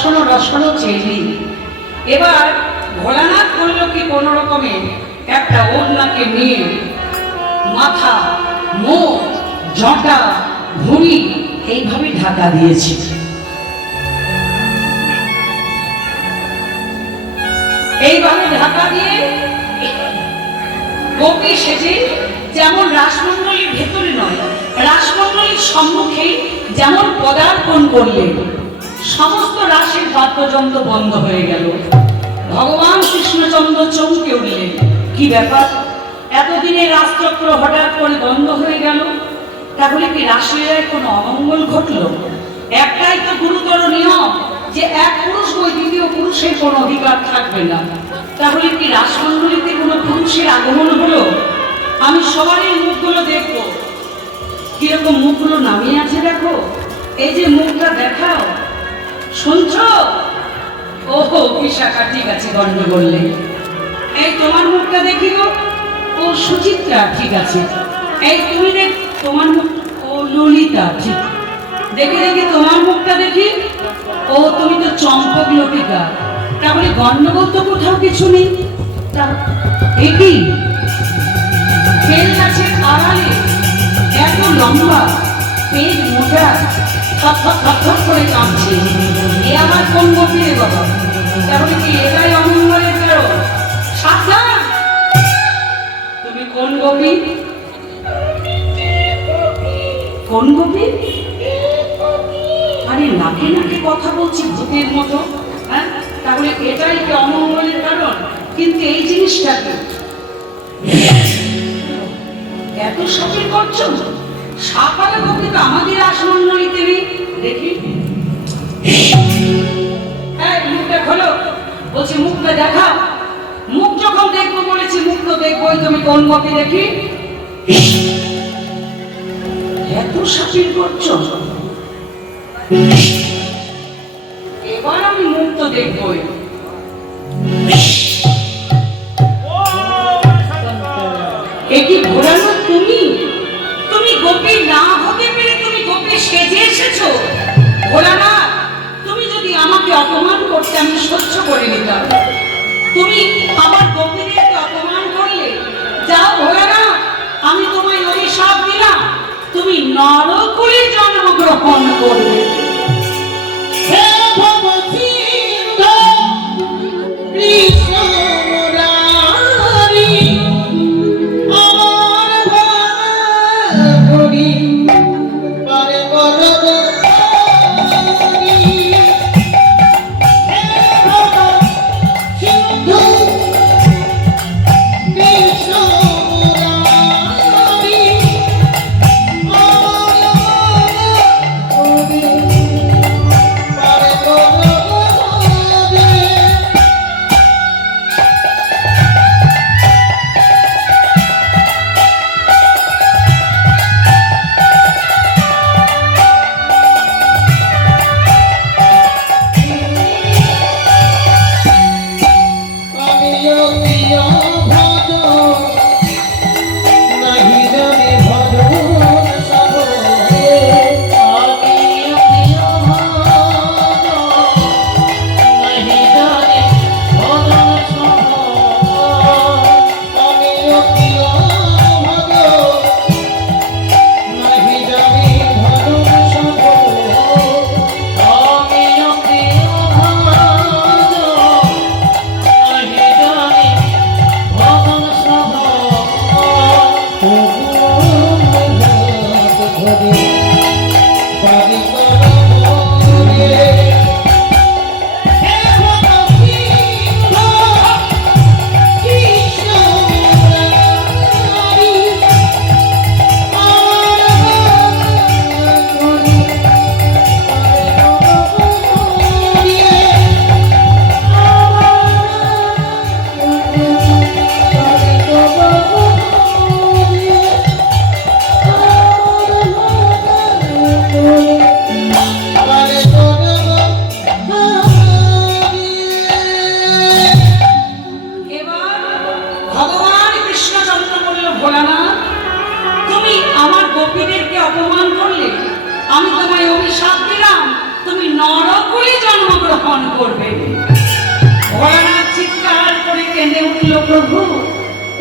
রসালো রসালো চেলি। এবার ভোলানাথ করলো কি কোনো রকমে একটা ওড়নাকে নিয়ে মাথা, মুখ, জটা, ভুঁড়ি এইভাবে ঢাকা দিয়েছে। এইভাবে ঢাকা দিয়ে গোপী সেজে যেমন রাসমণ্ডলীর ভেতরে নয়, রাসমণ্ডলীর সম্মুখে যেমন পদার্পণ করলেন, সমস্ত রাসের বাদ্যযন্ত্র বন্ধ হয়ে গেল। ভগবান কৃষ্ণচন্দ্র চমকে উঠলেন, কি ব্যাপার, এতদিনে রাসচক্র হঠাৎ করে বন্ধ হয়ে গেল? তাহলে কি রাসলীলায় কোনো অমঙ্গল ঘটল? একটাই তো গুরুতর নিয়ম যে এক পুরুষ বই দ্বিতীয় পুরুষের কোনো অধিকার থাকবে না। তাহলে কি রাসমণ্ডলীতে কোনো পুরুষের আগমন হলো? আমি সবারই মুখগুলো দেখবো, কিরকম মুখগুলো নামিয়ে আছে দেখো। এই যে মুখটা দেখাও, শুনছ? ওহো বিশাখা, ঠিক আছে, গন্ডগোল নেই। এই তোমার মুখটা দেখি গো। ও সুচিত্রা, ঠিক আছে। এই তুমি দেখ তোমার মুখ। ও ললিতা, ঠিক। দেখি দেখি তোমার মুখটা দেখি। ও তুমি তো চম্পক লতিকা। তাহলে গন্ডগোল তো কোথাও কিছু নেই। একই বেল গাছের আড়ালে এত লম্বা, পেট মোটা, থর করে কাঁপছে। এ আমার কোন গোপী রে বাবা? তাহলে কি এটাই অমঙ্গলের কারণ? সাবধান, তুমি কোন গোপী? কোন গোপী? আরে নাকে নাকে কথা বলছি ভূতের মতো। হ্যাঁ, তাহলে এটাই কি অমঙ্গলের কারণ? কিন্তু এই জিনিসটা কি এত সাপের করছো? সাপালে গোপী তো আমাদের রাসমণ্ডলীতে নেই। দেখি মুখটা খোলো, বলছি মুখটা দেখাও। মুখ যখন দেখবো বলেছি, মুখ তো দেখবোই। তুমি কোন গোপী দেখি? এত সাপের করছো? এবার আমি মুখ তো দেখবোই। একই ঘোরানো তুমি? তুমি গোপী না হতে পেরে তুমি গোপী সেজে এসেছো? ভোলানাথ, তুমি যদি আমাকে অপমান করতে আমি সহ্য করে নিতাম। তুমি আমার গোপীদেরকে অপমান করলে। যাও ভোলানাথ, আমি তোমায় অভিশাপ দিলাম, তুমি নরকুলে জন্মগ্রহণ করবে।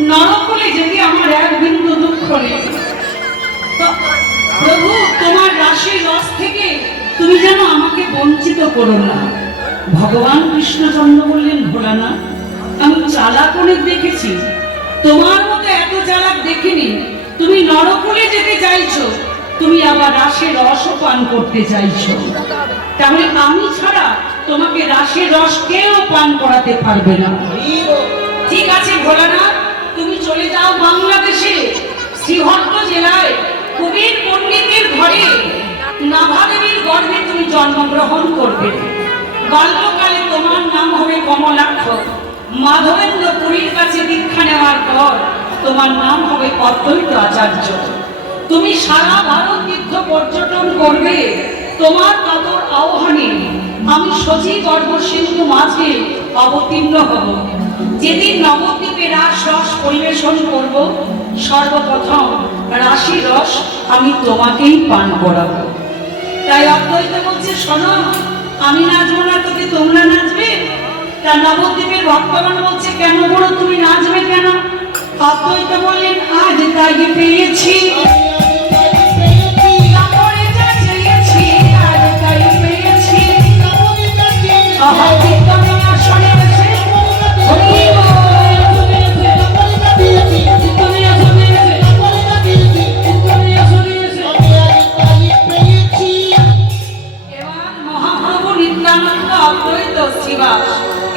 নরকলে যেতে আমার এক বিন্দু দুঃখ নেই। তো প্রভু তোমার রাশির রস থেকে তুমি যেন আমাকে বঞ্চিত করো না। ভগবান কৃষ্ণচন্দ্র বললেন, ভোলানাথ, আমি চালাক অনেক দেখেছি, তোমার মতো এত চালাক দেখিনি। তুমি নরকুলে যেতে চাইছো, তুমি আবার রাসের রসও পান করতে চাইছো, তাহলে আমি ছাড়া তোমাকে রাসের রস কেউ পান করাতে পারবে না। ঠিক আছে ভোলানাথ, তুমি চলে যাও বাংলাদেশে শ্রীহট্ট জেলায় কবির পণ্ডিতের ঘরে নাভাদেবীর গর্ভে তুমি জন্মগ্রহণ করবে। বাল্যকালে তোমার নাম হবে কমলাক্ষ। মাধবেন্দ্র পুরীর কাছে দীক্ষা নেওয়ার পর তোমার নাম হবে অদ্বৈত আচার্য। তুমি সারা ভারত তীর্থ পর্যটন করবে। তোমার তত আহ্বানে আমি সচিব গর্ভ সিন্ধু মাঝে অবতীর্ণ হব। যেদিন নবদ্বীপে রাস রস পরিবেশন করব, সর্বপ্রথম রাশি রস আমি তোমাকেই পান করাবো। তাই অদ্বৈত বলছে, শোনো, আমি নাচবো না, তোকে তোমরা নাচবে। তা নবদ্বীপের ভক্তগণ বলছে, কেন বড় তুমি নাচবে কেন? অদ্বৈত বললেন, আজ তাই পেয়েছি,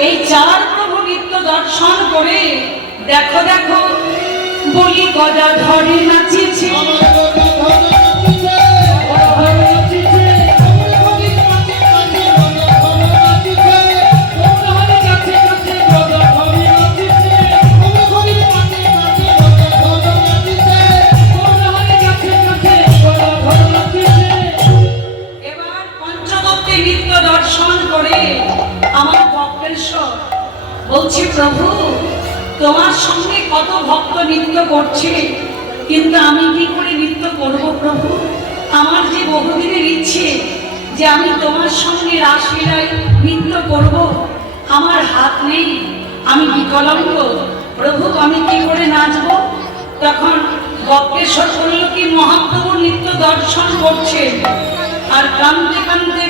এই চার প্রভু নিত্য দর্শন করে দেখো দেখো বলি গজা ধরে নাচিছে। এবার পঞ্চদত্তে নিত্য দর্শন করে আমার বক্রেশ্বর বলছি, প্রভু তোমার সঙ্গে কত ভক্ত নৃত্য করছে, কিন্তু আমি কি করে নৃত্য করব প্রভু? আমার যে বহুদিনের ইচ্ছে যে আমি তোমার সঙ্গে রাসলীলায় নৃত্য করব, আমার হাত নেই, আমি বিকলাঙ্গ, প্রভু আমি কি করে নাচব? তখন বক্রেশ্বর বলল কি, মহাপ্রভু নৃত্য দর্শন করছেন আর কান্দে কান্দে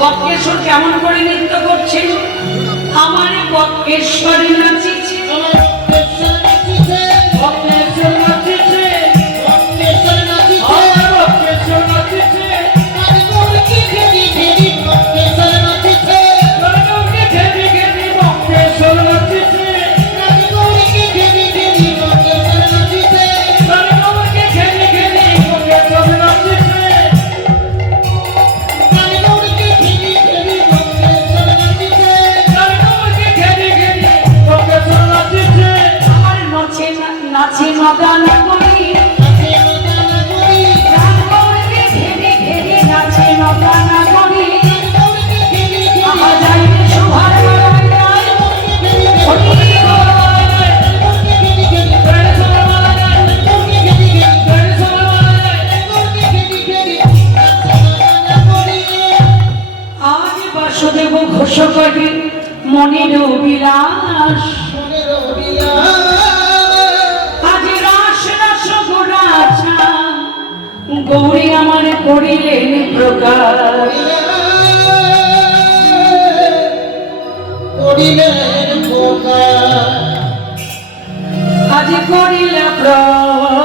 বক্রেশ্বর কেমন করে নৃত্য করছেন, আমার বক্রেশ্বর নাচিছে, বক্রেশ্বর নাচিছে, বক্রেশ্বর নাচিছে, বক্রেশ্বর নাচিছে, বক্রেশ্বর নাচিছে, বক্রেশ্বর নাচিছে। নাচে নদানা করি, নাচে নদানা করি, যাইবে শোভার আজ বাসুদেব ঘোষ করে মনের অভিলাষ, গৌরী আমার করিলেন প্রকাশ, আজ করিলা প্রকাশ।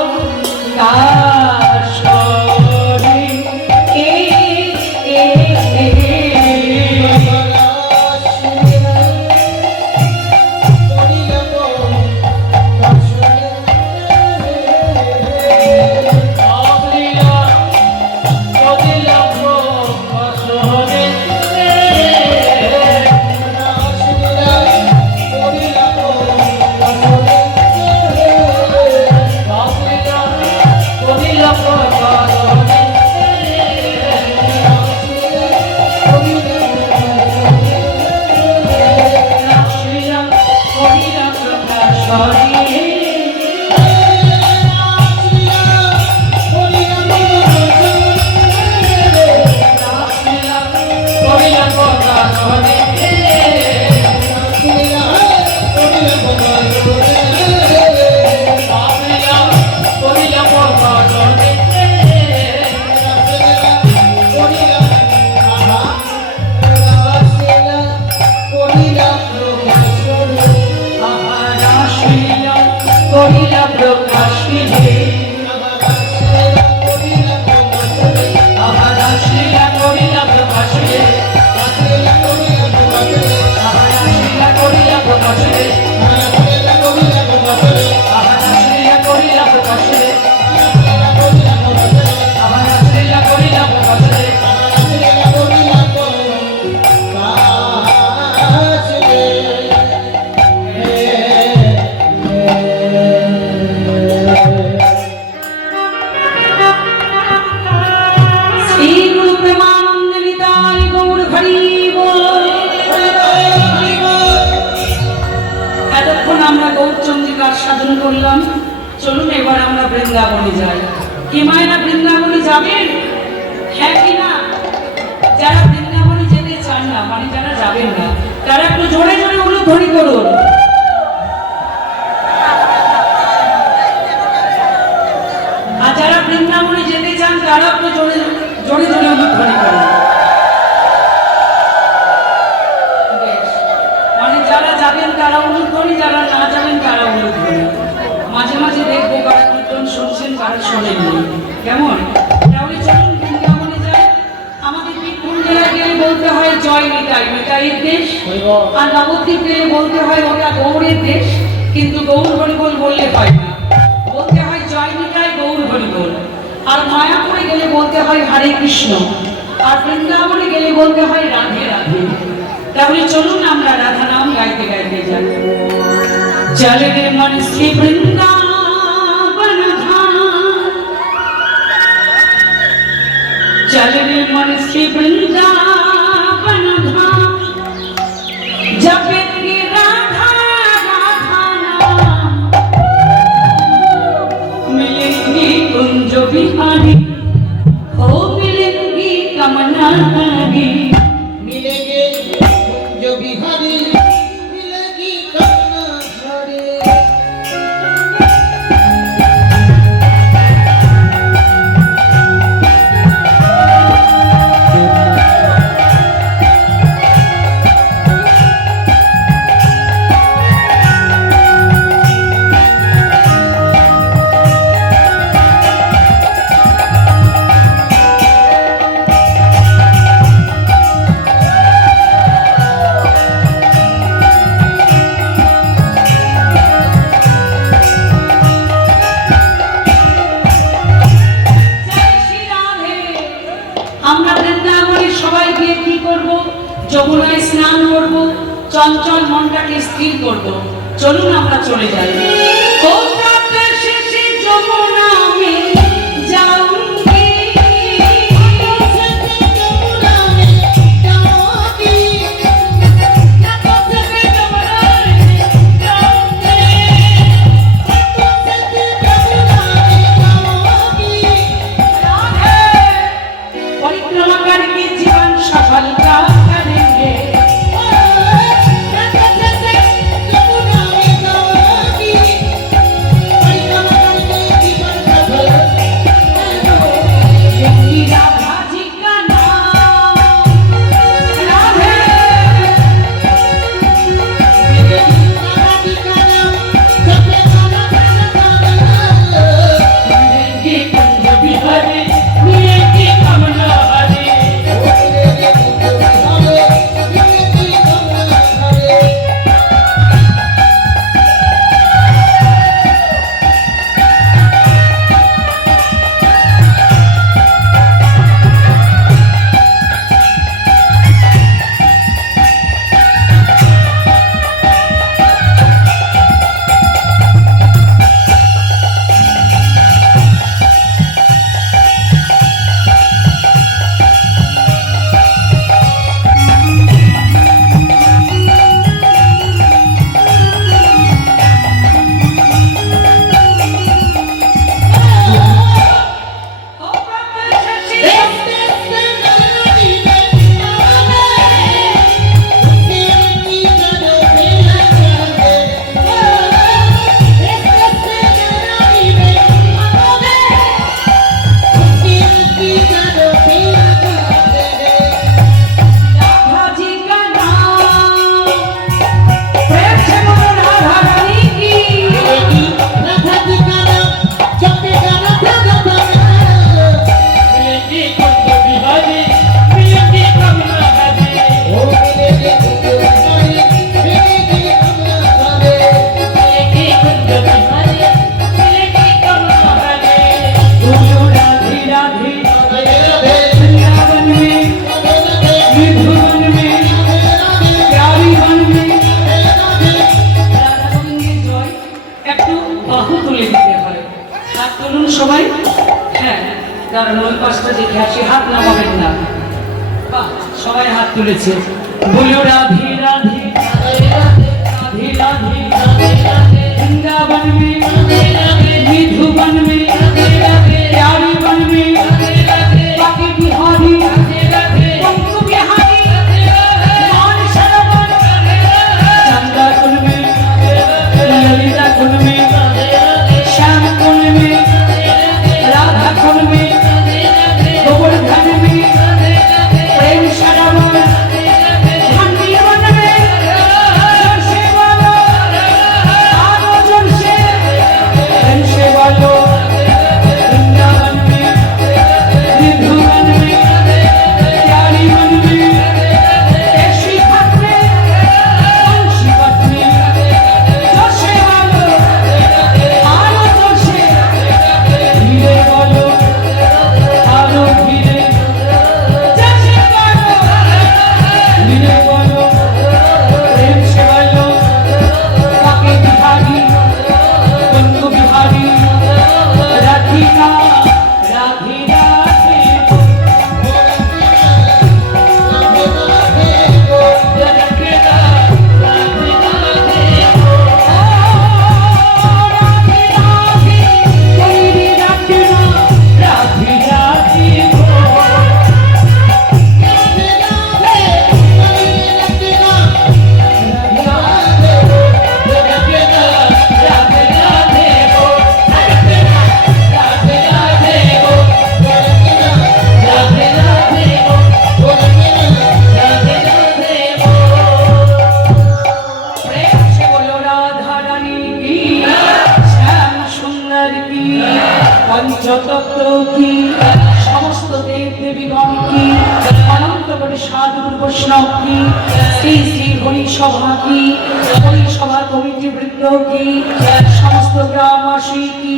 বৃন্দাবনে যায়। কি মায়েরা বৃন্দাবনে যাবেন? হ্যাঁ কি না? যারা বৃন্দাবনে যেতে চান না, মানে যারা যাবেন না, তারা একটু জোরে জোরে উলুধ্বনি করুন। আর যারা বৃন্দাবনে যেতে চান তারা একটু জোরে জোরে জোরে উলুধ্বনি করুন। মানে যারা যাবেন তারা উলুধ্বনি, যারা না যাবেন তারা উলুধ্বনি। মাঝে মাঝে দেখবো কারা কীর্তন শুনছেন, কারা শোনেননি, কেমন? তাহলে চলুন বৃন্দাবনে যাই। আমাদের বীরভূম জেলায় গেলে বলতে হয় জয় নিতাই, নিতাইয়ের দেশ। আর নবদ্বীপ গেলে বলতে হয় ওটা গৌড়ের দেশ। কিন্তু গৌর হরিবোল বললে হয় না, বলতে হয় জয় নিতাই গৌর হরিবোল। আর মায়াপুরে গেলে বলতে হয় হরে কৃষ্ণ। আর বৃন্দাবনে গেলে বলতে হয় রাধে রাধে। তাহলে চলুন আমরা রাধা নাম গাইতে গাইতে যাই। চলে রে মন শ্রী বৃন্দাবন ধাম, চলে রে মন শ্রী বৃন্দাবন ধাম, জপেঙ্গে রাধা রাধা নাম, मिलेंगे कुंज बिहारी, हो मिलेंगी कमला हरी, मिलेंगे कुंज बिहारी, मिलेगी कमला हरी। আমরা বৃন্দাবনে সবাই গিয়ে কি করব? যমুনায় স্নান করব, চঞ্চল মনটাকে স্থির করব। চলুন আমরা চলে যাই। ও প্রাত শেষে যমুনা মে যাऊंगी, যমুনা মে যাऊंगी, প্রাত শেষে যমুনা মে যাऊंगी, যমুনা মে যাऊंगी। राधे परिक्रमा करके जीवन सफल का करेंगे। যমুনা মে যাऊंगी, परिक्रमा करके जीवन सफल लेंगी राधा जी का नाम, राधे राधा का नाम जपे गाना मिलेंगी कुंज बिहारी, मिलेंगी कमला हरी। मिलेगी कुंज बिहारी, मिलेगी कमला हरी। ओ प्रात শেষে राधा जी का नाम, प्रेम से बोलो राधा रानी की। मिलेंगी कुंज बिहारी, मिलेंगी कमला हरी। मिलेंगी कुंज बिहारी, मिलेंगी कमला हरी। बोलो राधे राधे वृंदावन में, मधुबन में, प्यारी वन में। রাধা গোবিন্দের জয়। একটু বাহু তুলে দিতে হয়। হাত তুলুন সবাই। হ্যাঁ, কারণ ওই পাশটা দেখে আসি, হাত নামাবেন না। বাহ, সবাই হাত তুলেছে। বলো রাধে রাধে রাধে রাধে, वृंदावन में, मधुबन में, যতত্র কি সমস্ত দেব দেবীগণ কি অনন্ত কোটি সাধু বৈষ্ণব কি শ্রী শ্রী হরিসভা কি হরিসভা কমিটি বৃন্দ কি সমস্ত গ্রামবাসী কি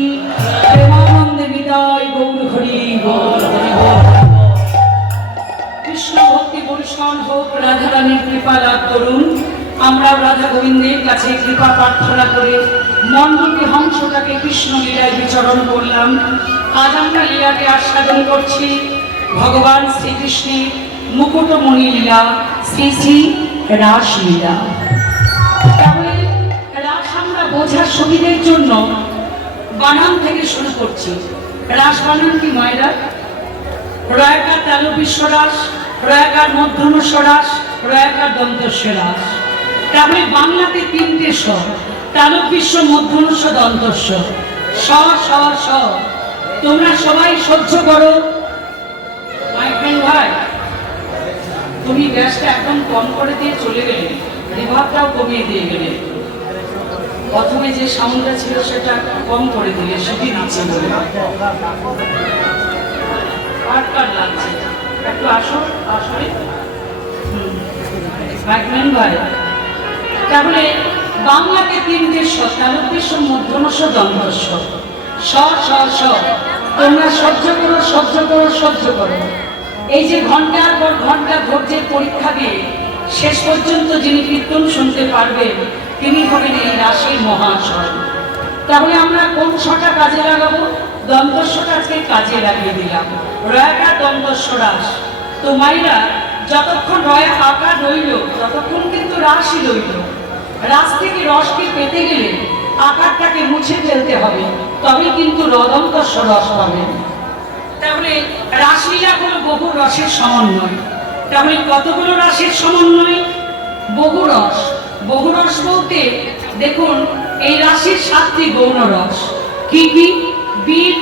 প্রেমানন্দে বিদায় গৌর হরি গৌর হরি বল। কৃষ্ণ ভক্তি বর্ষণ হোক, রাধারানীর কৃপা লাভ করুন। আমরা রাধা গোবিন্দের কাছে কৃপা প্রার্থনা করে মণ্ডপী হংসটাকে কৃষ্ণ লীলায় বিচরণ করলাম। আজ আমরা লীলাকে আস্বাদন করছি ভগবান শ্রীকৃষ্ণের মুকুটমণি লীলা, শ্রী শ্রী রাসলীলা। তাহলে রাস আমরা বোঝার সুবিধের জন্য বানান থেকে শুরু করছি। রাস বানান কি মায়েরা? রয়াকার তালু বিশ্বরাস, রয়াকার মধ্যমস্বরাস, রয়াকার দন্তস্বরাস। তাহলে বাংলাতে তিনটে স্বর, তালু বিশ্ব মধ্যমস্ব দন্তস্ব, স স স। তোমরা সবাই সহ্য করো। মাইকেল ভাই, তুমি গ্যাসটা একদম কম করে দিয়ে চলে গেলে, রিভারটাও কমিয়ে দিয়ে গেলে। প্রথমে যে সাউন্ডটা ছিল সেটা কম করে দিলে, সেটি দিচ্ছে বলে আটকার লাগছে। একটু আসো আসলে মাইকেল ভাই। তাহলে বাংলাতে তিনটে স্বর, তালুকৃষ্ণ মধ্যমস্ব দন্তস্ব, স স স। তোমরা সহ্য করো সহ্য করো সহ্য করো। এই যে ঘন্টার পর ঘন্টা ধৈর্যের পরীক্ষা দিয়ে শেষ পর্যন্ত যিনি কীর্তন শুনতে পারবেন তিনি হবেন এই রাসের মহাশয়। তাহলে আমরা কোন ছটা কাজে লাগাবো? দন্তস্বটা আজকে কাজে লাগিয়ে দিলাম। রয়াকার দন্তস্ব রাস। তো মাইরা যতক্ষণ রয়া আকার রইল ততক্ষণ কিন্তু রাসই রইল। রাস থেকে রসকে পেতে গেলে আকারটাকে মুছে ফেলতে হবে, তবেই কিন্তু রদন্তস্ব রস পাবেন। তাহলে রাসলীলা হলো বহু রসের সমন্বয়। তাহলে কতগুলো রসের সমন্বয়? বহু রস। বহু রস বলতে দেখুন এই রাশির 7টি গৌণ রস। কি কি? বীর,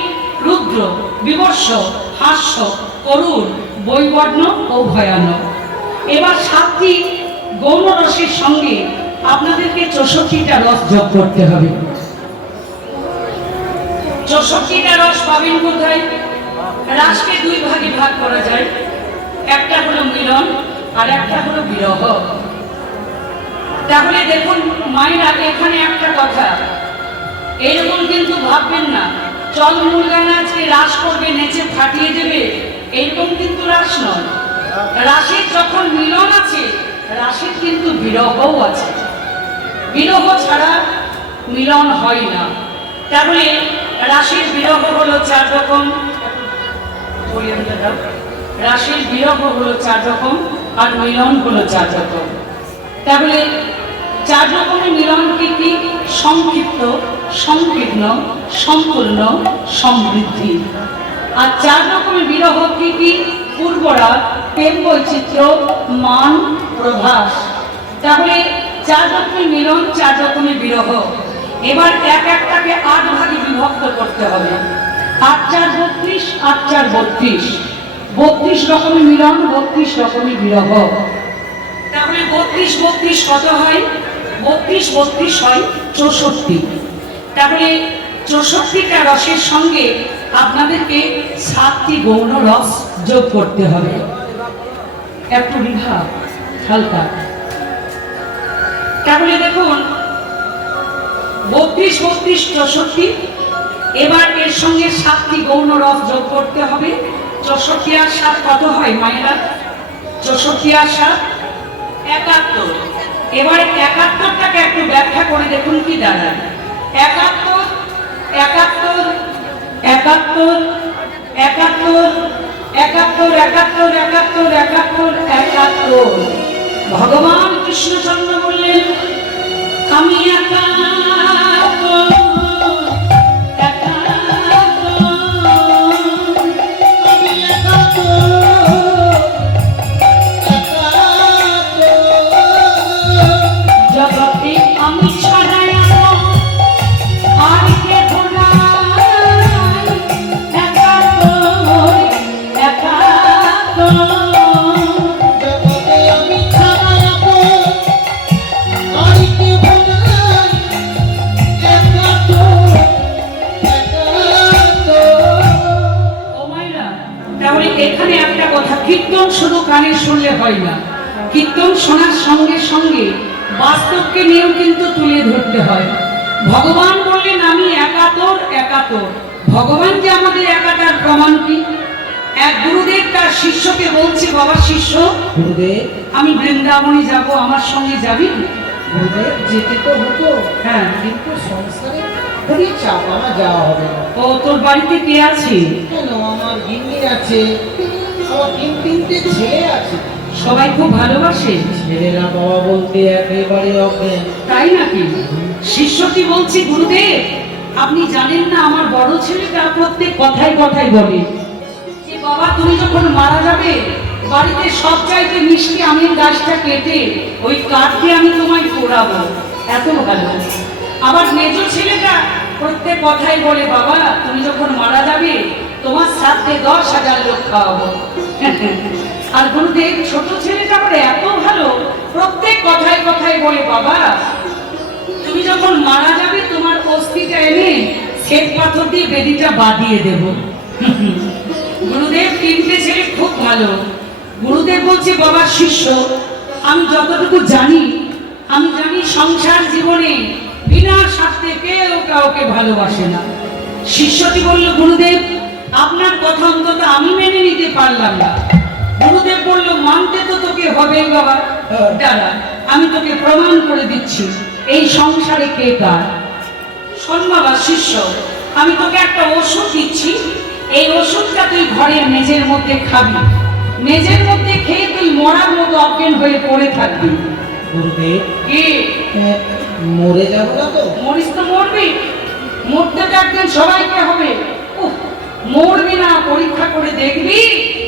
রুদ্র, বিবর্ষ, হাস্য, করুণ, বৈবর্ণ ও ভয়ানক। এবার 7টি গৌণ রসের সঙ্গে আপনাদেরকে 64টা রস যোগ করতে হবে। 64টা রস পাবেন কোথায়? রাসকে দুই ভাগে ভাগ করা যায়। একটা হলো মিলন আর একটা হলো বিরহ। তাহলে দেখুন মায়েরা, এখানে একটা কথা, এরকম কিন্তু ভাববেন না চল মুরগান আজকে রাস করবে, নেচে ফাটিয়ে দেবে, এরকম কিন্তু রাস নয়। রাসের যখন মিলন আছে, রাসের কিন্তু বিরহও আছে। বিরহ ছাড়া মিলন হয় না। তাহলে রাসের বিরহ হলো 4 রকম। রাসের বিরহ হলো 4 রকম আর মিলন হলো 4 রকম। তাহলে 4 রকমের মিলন কি কি? সংক্ষিপ্ত, সংকীর্ণ, সম্পূর্ণ, সমৃদ্ধি। আর 4 রকমের বিরহ কি কি? পূর্বরাগ, প্রেম বৈচিত্র্য, মান, প্রভাস। তাহলে 4 রকমের মিলন, 4 রকমের বিরহ। এবার এক একটাকে 8 ভাগে বিভক্ত করতে হবে। 8 4 32, 8 4 32। 32 রকমের মিলন, 32 রকমের বিরহ। তাহলে 32 32 কত হয়? 32 32 হয় 64। তাহলে 64টা রসের সঙ্গে আপনাদেরকে 7টি গৌণ রস যোগ করতে হবে। একটু বিভাগ হালকা। তাহলে দেখুন 32 32 64। এবার এর সঙ্গে 7টি গৌণ রস যোগ করতে হবে। 64 আর 7 কত হয় মায়েরা? 64 আর 7 71। এবার 71টাকে একটু ব্যাখ্যা করে দেখুন কি দাঁড়ায়। 71 71 71 71 71 71 71 71 71। ভগবান কৃষ্ণচন্দ্র বললেন আমি একা হয় না, কীর্তন শোনার সঙ্গে সঙ্গে বাস্তবকে নিয়েও কিন্তু তুলে ধরতে হয়। ভগবান বললেন আমি একাতর একাতর। ভগবান যে আমাদের একাতার প্রমাণ কি? এক গুরুদেব তার শিষ্যকে বলছে, বাবা শিষ্য, গুরুদেব, আমি বৃন্দাবনে যাব, আমার সঙ্গে যাবি? গুরুদেব যেতে তো হতো, হ্যাঁ। কিন্তু সংসারে খুবই চাপ, আমার যাওয়া হবে না। ও তোর বাড়িতে কে আছে? কেন, আমার গিন্নি আছে, আমার তিনটে ছেলে আছে। সবাই খুব ভালোবাসে? ছেলেরা বাবা বলতে একেবারে অজ্ঞান। তাই নাকি? শিষ্যটি বলছে, গুরুদেব আপনি জানেন না, আমার বড় ছেলেটা প্রত্যেক কথায় কথায় বলে যে বাবা তুমি যখন মারা যাবে, বাড়িতে সব চাইতে মিষ্টি আমের গাছটা কেটে ওই কাঠ দিয়ে আমি তোমায় পোড়াবো। এত ভালো। আবার মেজ ছেলেটা প্রত্যেক কথাই বলে, বাবা তুমি যখন মারা যাবে, তোমার সাথে 10,000 লোক খাওয়াবো। আর গুরুদেব ছোট ছেলেটা আবার এত ভালো, প্রত্যেক কথায় কথায় বলে, বাবা তুমি যখন মারা যাবে, তোমার অস্থিটা এনে শ্বেত পাথর দিয়ে বেদিটা বাঁধিয়ে দেব। গুরুদেব তিনটে ছেলে খুব ভালো। গুরুদেব বলছে, বাবা শিষ্য, আমি যতটুকু জানি, আমি জানি সংসার জীবনে বিনা স্বার্থে কেউ কাউকে ভালোবাসে না। শিষ্যটি বলল, গুরুদেব আপনার কথা অন্তত আমি মেনে নিতে পারলাম না। গুরুদেব বলল, মানতে তো তোকে হবে বাবা। দাঁড়া, আমি তোকে প্রমাণ করে দিচ্ছি এই সংসারে কে কার। শোন বাবা শিষ্য, আমি তোকে একটা ওষুধ দিচ্ছি, এই ওষুধটা তুই ঘরের মেঝের মধ্যে খাবি। মেঝের মধ্যে খেয়ে তুই মরার মতো অজ্ঞান হয়ে পড়ে থাকবি। গুরুদেব, কি মরে যাবো না তো? মরিস তো মরবি, মরতে তো একদিন সবাইকে হবে। উফ, মরবি না, পরীক্ষা করে দেখবি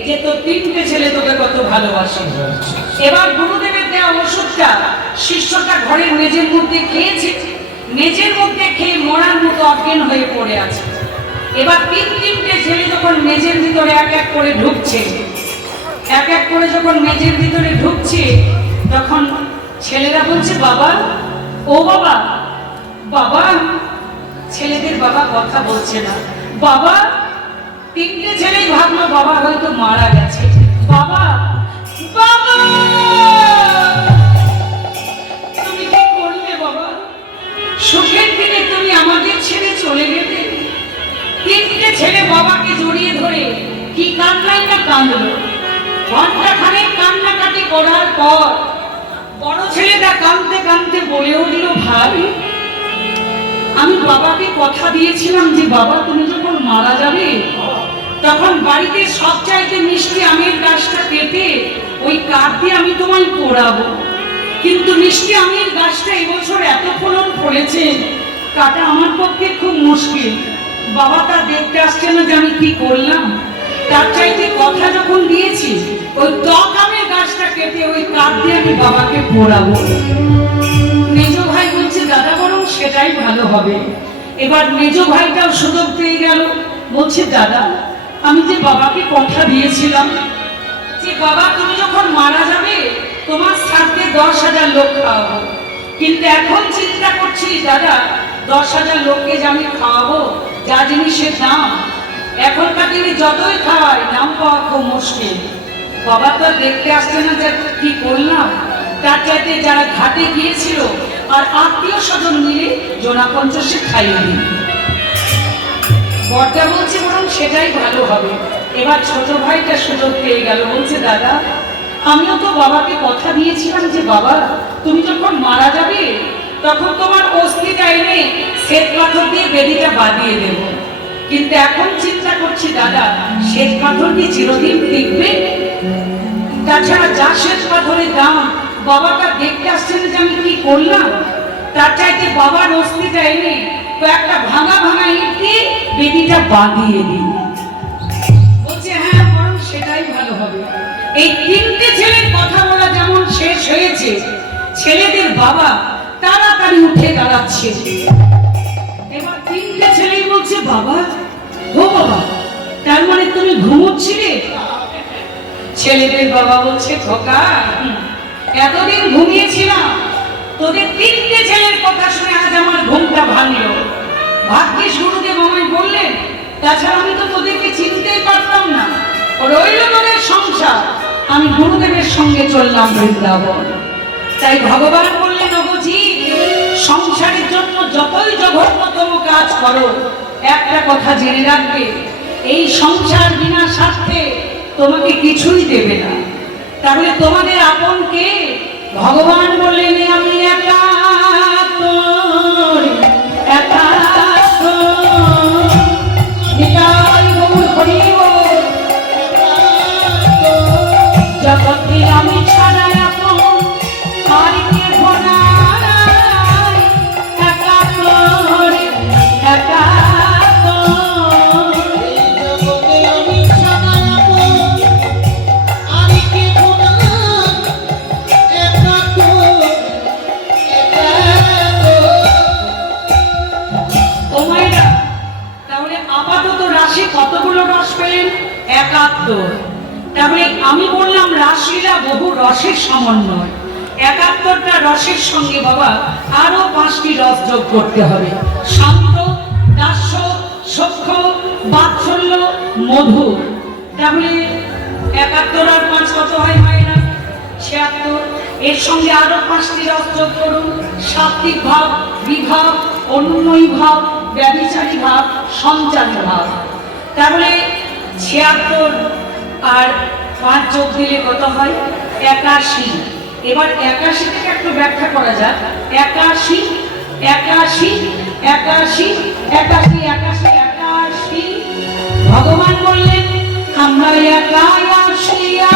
যে তোর তিনটে ছেলে তোকে কত ভালোবাসে। এবার গুরুদেবের দেওয়া ওষুধটা শিষ্যটা ঘরের মেঝের মধ্যে খেয়েছে, মেঝের মধ্যে খেয়ে মরার মতো অজ্ঞান হয়ে পড়ে আছে। এবার তিনটে ছেলে যখন মেঝের ভিতরে এক এক করে ঢুকছে, এক এক করে যখন মেঝের ভিতরে ঢুকছে, তখন ছেলেরা বলছে, বাবা ও বাবা। বাবা, ছেলেদের বাবা কথা বলছে না। বাবা, তিনটে ছেলেই ভাবলো বাবা হয়তো মারা গেছে। বাবা, বাবা তুমি কি করলে বাবা? সুখের দিনে তুমি আমাদের ছেড়ে চলে গেলে। তিনটে ছেলে বাবাকে জড়িয়ে ধরে কি কান্নাই না কাঁদলো। ঘন্টাখানেক কান্নাকাটি করার পর বড় ছেলেটা কাঁদতে কাঁদতে বলে উঠল, ভাই আমি বাবাকে কথা দিয়েছিলাম যে বাবা তুমি যখন মারা যাবে, তখন বাড়িতে সব চাইতে মিষ্টি আমের গাছটা কেটে ওই কাঠ দিয়ে আমি তোমায় পোড়াবো। কিন্তু মিষ্টি আমের গাছটা এবছর এত ফলন ফলেছে, কাটা আমার পক্ষে খুব মুশকিল। বাবা তা দেখতে আসছে না যে আমি কি করলাম। তার চাইতে কথা যখন দিয়েছি, ওই টক আমের গাছটা কেটে ওই কাঠ দিয়ে আমি বাবাকে পোড়াবো। মেজ ভাই বলছে, দাদা বরং সেটাই ভালো হবে। এবার মেজ ভাইটাও সুযোগ পেয়ে গেল, বলছে, দাদা আমি যে বাবাকে কথা দিয়েছিলাম যে বাবা তুমি যখন মারা যাবে, তোমার সাথে 10,000 লোক খাওয়াবো, কিন্তু এখন চিন্তা করছি দাদা 10,000 লোককে যে আমি খাওয়াবো, যা জিনিসের দাম, এখনকার দিনে যতই খাওয়াই নাম পাওয়া খুব মুশকিল। বাবা তো দেখতে আসছে না যে কি করলাম। তার চাইতে যারা ঘাটে গিয়েছিল আর আত্মীয় স্বজন মিলে জোনা 50 খাইয়ে দিই। বড়টা বলছে বরং সেটাই ভালো হবে। এবার ছোট ভাইটা সুযোগ পেয়ে গেল, বলছে, দাদা আমিও তো বাবাকে কথা দিয়েছিলাম যে বাবা তুমি যখন মারা যাবে, তখন তোমার অস্থিটা এনে শ্বেত পাথর দিয়ে বেদিটা বাঁধিয়ে দেব। কিন্তু এখন চিন্তা করছি দাদা, শ্বেত পাথর কি চিরদিন টিকবে? তাছাড়া যা শ্বেত পাথরের দাম, বাবাটা দেখতে আসছে না যে আমি কি করলাম। তার চাইতে বাবার অস্থিটা এনে কয়েকটা ভাঙা ভাঙা ইট দিয়ে বেদিটা বাঁধিয়ে দিই। বলছে, হ্যাঁ বরং সেটাই ভালো হবে। এই তিনটে ছেলের কথা বলা যেমন শেষ হয়েছে, ছেলেদের বাবা তাড়াতাড়ি উঠে দাঁড়াচ্ছে। এবার তিনটে ছেলেই বলছে, বাবা ও বাবা, তার মানে তুমি ঘুমোচ্ছিলে? ছেলেদের বাবা বলছে, খোকা এতদিন ঘুমিয়েছিলাম, তোদের তিনটে ছেলের কথা শুনে আজ আমার ঘুমটা ভাঙলো। ভাগ্যিস গুরুদেব আমায় বললেন, তাছাড়া আমি তো তোদেরকে চিনতেই পারতাম না। রইল তোদের সংসার, আমি গুরুদেবের সঙ্গে চললাম বৃন্দাবন। তাই ভগবান বললেন, অবধি সংসারের জন্য যতই জঘন্যতম কাজ করো, একটা কথা জেনে রাখবে, এই সংসার বিনা স্বার্থে তোমাকে কিছুই দেবে না। তাহলে তোমাদের আপন কে? ভগবান বললেন, আমি একা একা নিতাই গৌর হরি বল। জগতে আমি ছাড়া আপন আর কেহ নাই, একা একা জগতে আমি ছাড়া আপন আর কেহ নাই, একা তো, একা তো। ও মায়েরা, তাহলে আপাতত রাশি কতগুলো রস পেলেন? ৭১। তাহলে আমি বললাম রাশিরা বহু রসের সমন্বয়। ৭১টা রসের সঙ্গে বাবা আরো 5টি রস যোগ করতে হবে। শান্ত, দাস্য, সখ্য, বাৎসল্য, মধুর। তাহলে ৭১ আর 5 কত হয় মায়েরা? ৭৬। এর সঙ্গে আরো 5টি রস যোগ করুন। সাত্বিক ভাব, বিভাব, অনুন্নয়ী ভাব, ব্যভিচারী ভাব, সঞ্চারী ভাব। তাহলে ৭৬ আর 5 যোগ দিলে কত হয়? ৮১। এবার ৮১ থেকে একটু ব্যাখ্যা করা যাক। ৮১, ৮১, ৮১, ৮১, ৮১। ভগবান বললেন, আমরা একাই আসিয়া